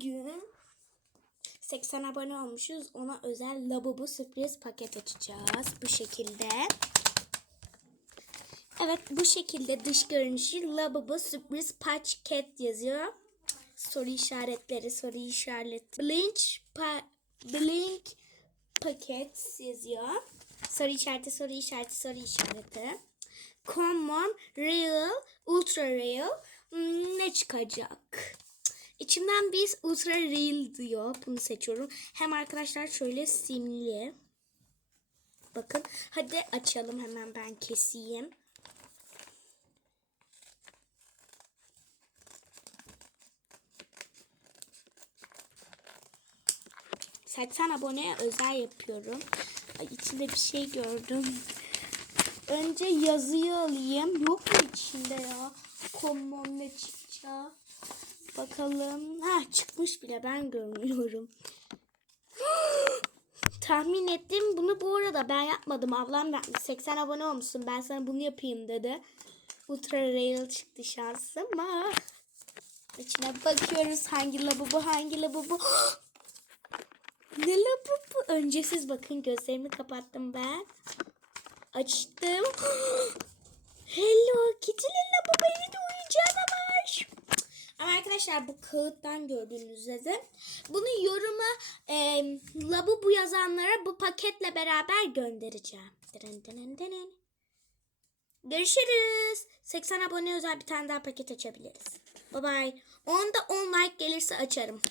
bugün 80 abone olmuşuz. Ona özel lavabo sürpriz paket açacağız. Bu şekilde. Evet bu şekilde dış görünüşü lavabo sürpriz paket yazıyor. Soru işaretleri, soru işareti. Blink, pa, blink paket yazıyor. Soru işareti, soru işareti, soru işareti. Common, real, ultra real. Hmm, ne çıkacak? İçimden biz ultra real diyor. Bunu seçiyorum. Hem arkadaşlar şöyle simli. Bakın. Hadi açalım hemen ben keseyim. Seksen aboneye özel yapıyorum. Ay, içinde bir şey gördüm. Önce yazıyı alayım. Yok mu içinde ya? Common ne çıkacak? Bakalım. Ha çıkmış bile ben görmüyorum. Tahmin ettim. Bunu bu arada ben yapmadım. Ablam yapmış. 80 abone olmuşsun. Ben sana bunu yapayım dedi. Ultra Rail çıktı şansıma. İçine bakıyoruz. Hangi lavabo hangi lavabo. ne lavabo? Önce siz bakın. Gözlerimi kapattım ben. Açtım. Hello Kitty'nin lavabo arkadaşlar bu kağıttan gördüğünüz üzere bunu yoruma e, Labubu yazanlara bu paketle beraber göndereceğim. Dırın dırın dırın. Görüşürüz. 80 abone özel bir tane daha paket açabiliriz. Bye bye. Onda 10 like gelirse açarım.